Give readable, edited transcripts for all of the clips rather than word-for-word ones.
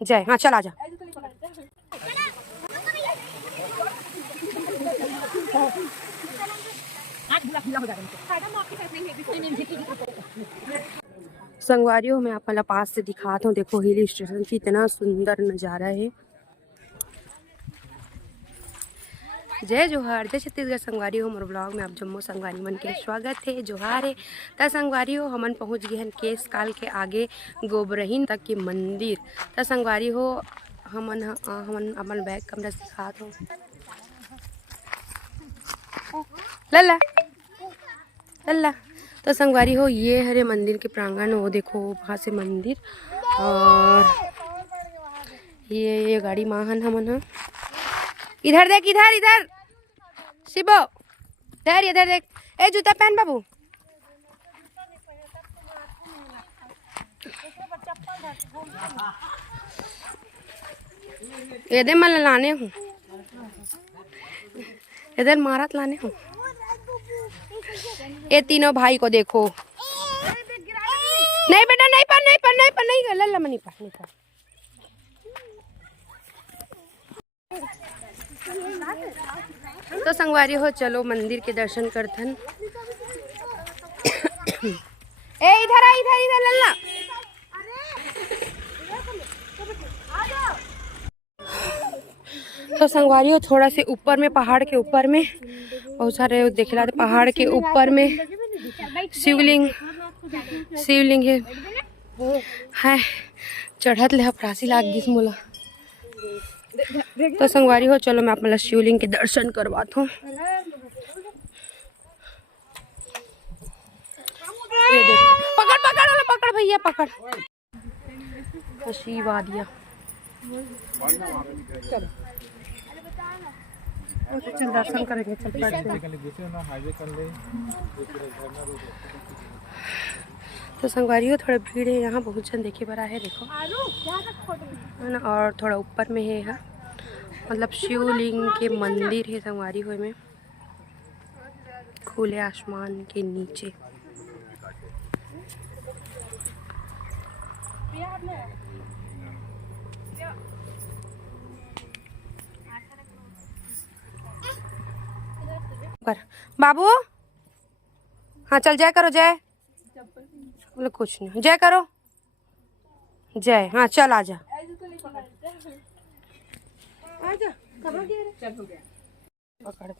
जय। हाँ चल आजा। संगवारियों में आप पास से दिखाता हूँ। देखो हिल स्टेशन की इतना सुंदर नज़ारा है। जय जोहार, जय छत्तीसगढ़। संगवारी हो मोर ब्लॉग में आप जम्मो संगवारी मन के स्वागत है। जोहार है। त संगवारी हो हमन पहुँच गए हैं केस काल के आगे गोबरहीन तक के मंदिर। त संगवारी हो हमन अपन बैग कमरा सिखात हो। लल्ला लल्ला। तो संगवारी हो ये हरे मंदिर के प्रांगण। वो देखो वहाँ से मंदिर और ये गाड़ी माहन हमन है। इधर देख, इधर इधर शिबो, इधर देख। ए जूता पहन बाबू। इधर मन लाने हूँ, इधर मारत लाने हूँ। ये तीनों भाई को देखो। नहीं बेटा नहीं पर नहीं पर नहीं पर नहीं लल्ला मनी पर नहीं पर। तो संगवारी हो चलो मंदिर के दर्शन करथन। ए इधर आ, इधर इधर लल्ला। तो संगवारी हो थोड़ा से ऊपर में, पहाड़ के ऊपर में बहुत सारे दिखला। पहाड़ के ऊपर में शिवलिंग है। चढ़त ले अपरासी लाग गिस मोला। तो संगवारी हो चलो मैं आप शिवलिंग के दर्शन करवाता हूँ। ये देखो, पकड़ पकड़ पकड़ भैया पकड़। आशीर्वादिया चलो चल दर्शन करेंगे। चल तो संगवारी हो थोड़ा भीड़ है यहाँ, बहुत जन देखे बड़ा है। देखो है ना। और थोड़ा ऊपर में है यहाँ, मतलब शिवलिंग के मंदिर है संगवारी हो में, खुले आसमान के नीचे। बाबू हाँ चल जय करो, जय बोले कुछ नहीं, जय करो जय। हाँ चल आजा आजा। पकड़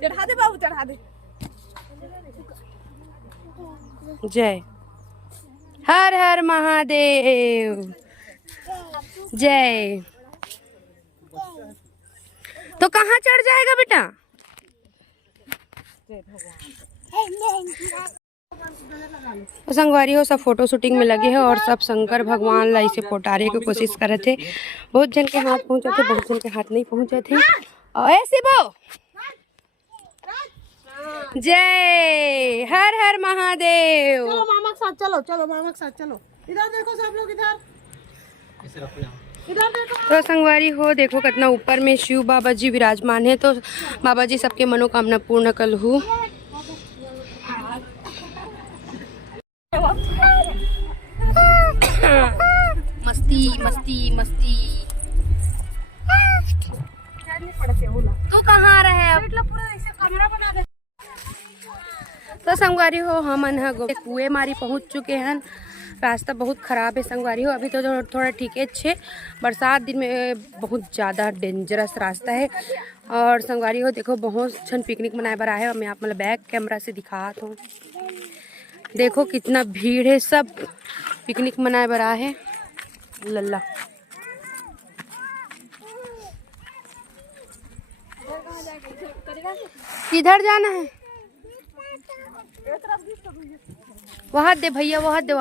चढ़ा दे बाबू, चढ़ा दे। जय। हर हर महादेव। जय। तो कहाँ चढ़ जाएगा बेटा? तो संगवारी हो सब फोटो शूटिंग में लगे हैं और सब शंकर भगवान ला इसे पोटारे की कोशिश कर रहे थे। बहुत जन के हाथ पहुंचे थे, बहुत जन के हाथ नहीं पहुंचे थे। और ऐसे वो जय। हर हर महादेव। चलो मामा के साथ चलो, चलो मामा के साथ चलो। इधर देखो सब लोग, इधर इधर देखो। तो संगवारी हो देखो कितना ऊपर में शिव बाबा जी विराजमान है। तो बाबा जी सबके मनोकामना पूर्ण कलहू। मस्ती मस्ती मस्ती। तू कहाँ रहे? तो संगवारी हो हमन कुएं मारी पहुंच चुके हैं। रास्ता बहुत खराब है संगवारी हो। अभी तो थोड़ा ठीक है। बरसात दिन में बहुत ज़्यादा डेंजरस रास्ता है। और संगवारी हो देखो बहुत जन पिकनिक मनाए बर आए है। मैं आप मतलब बैक कैमरा से दिखाता हूँ। देखो कितना भीड़ है, सब पिकनिक मनाए बर आए है। लल्ला किधर जाना है? वहाँ दे भैया, वहाँ दे।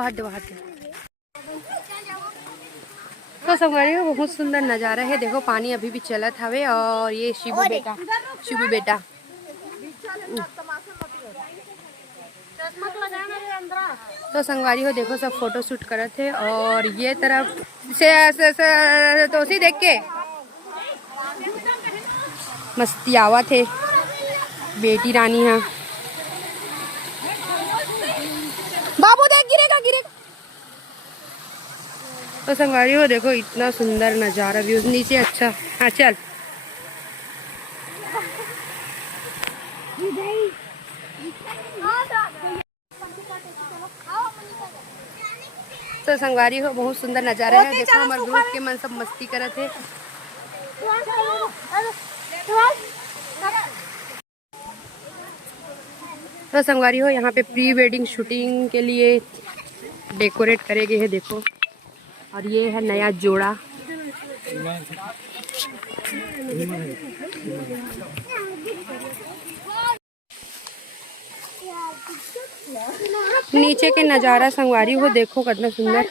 तो संगवारी हो बहुत सुंदर नज़ारा है। देखो पानी अभी भी चलत हवे और ये शिबू बेटा तो संगवारी हो देखो सब फोटो शूट करत थे और ये तरफ से तो उसी देख के मस्ती आवा थे बेटी रानी है। बाबू देख गिरेगा। तो संगवारी हो देखो इतना सुंदर नज़ारा व्यूज नीचे। अच्छा हाँ चल। तो संगवारी हो बहुत सुंदर नज़ारा है। देखो हमारे ग्रुप के मन सब मस्ती करत है। तो संगवारी हो यहाँ पे प्री वेडिंग शूटिंग के लिए डेकोरेट करे गए हैं देखो। और ये है नया जोड़ा। नीचे के नज़ारा संगवारी हो देखो कितना सुंदर।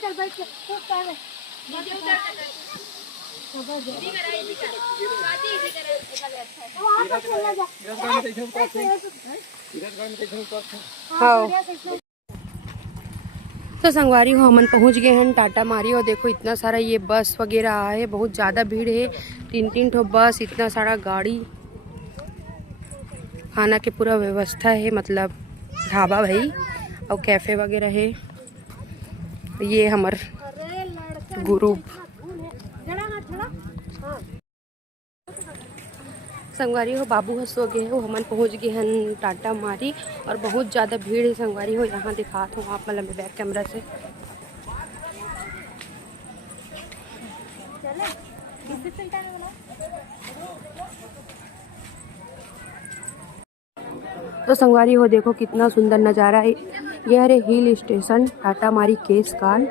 हाँ तो संगवारी हो हमन पहुंच गए हैं टाटा मारी और देखो इतना सारा ये बस वगैरह है। बहुत ज़्यादा भीड़ है। 3 ठो बस, इतना सारा गाड़ी। खाना के पूरा व्यवस्था है, मतलब ढाबा भाई और कैफ़े वगैरह है। ये हमार ग्रुप संगवारी हो बाबू हंसो गए हो हमन पहुंच गए हैं टाटा मारी और बहुत ज़्यादा भीड़ है संगवारी हो। यहाँ दिखाता हूँ आप मतलब बैक कैमरा से। तो संगवारी हो देखो कितना सुंदर नज़ारा है। यह है हिल स्टेशन टाटा मारी केस काल।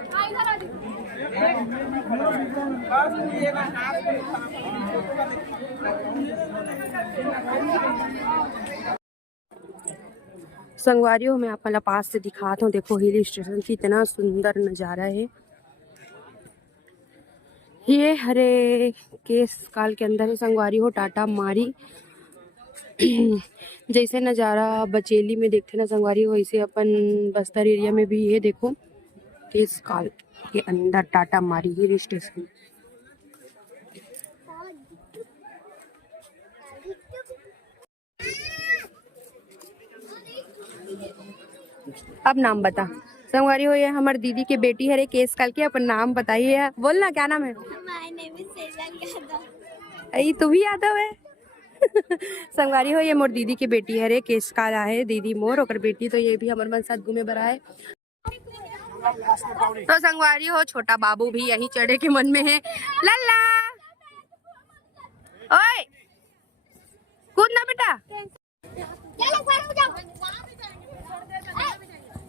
संगवारी हो मैं आप मतलब पास से दिखाता हूँ। देखो हिल स्टेशन कितना सुंदर नज़ारा है। ये हरे केस काल के अंदर है संगवारी हो टाटा मारी। जैसे नज़ारा बचेली में देखते ना संगवारी हो, वैसे अपन बस्तर एरिया में भी है। देखो केस काल के अंदर टाटा मारी हिल स्टेशन। अब नाम बता संगवारी हो। ये हमारी दीदी की बेटी है रे केस काल की। अपन नाम बताइए, बोलना क्या नाम है। My name is Sejal Yadav। अरे तू भी यादव है। संगवारी हो ये मोर दीदी की बेटी है रे केस काल है दीदी मोर और बेटी। तो ये भी हमारे मन साथ घूमे बर आए। तो संगवारी हो छोटा बाबू भी यही चढ़े के मन में है। लल्ला ओए कूदना बेटा।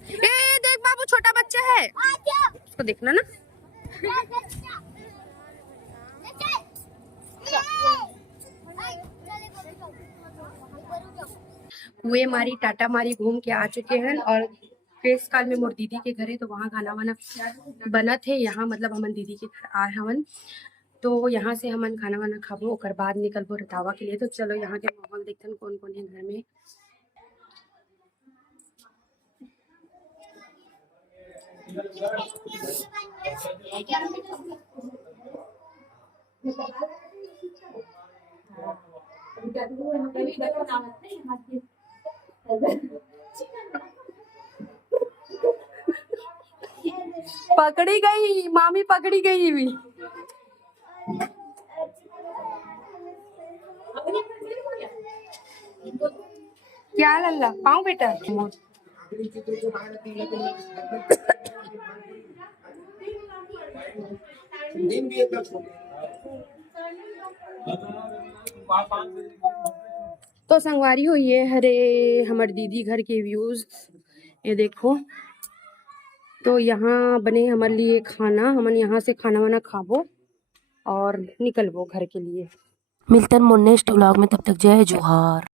ए देख बाबू छोटा बच्चा है, उसको देखना ना। कुएं मारी टाटा मारी घूम के आ चुके हैं और केस काल में मोर दीदी के घर है। तो वहाँ खाना वाना बना थे। यहाँ मतलब हमन दीदी के घर आए हमन। तो यहाँ से हमन खाना वाना खाबो और बाद निकलबो रतावा के लिए। तो चलो यहाँ के माहौल देखते हैं कौन कौन है घर में। पकड़ी गई मामी, पकड़ी गई भी। क्या लल्ला पाऊं बेटा। तो संगवारी हो ये हरे हमारे दीदी घर के व्यूज ये देखो। तो यहाँ बने हमारे लिए खाना। हमन यहाँ से खाना वाना खाबो और निकलबो घर के लिए। मिलते हैं नेक्स्ट व्लॉग में, तब तक जय जोहार।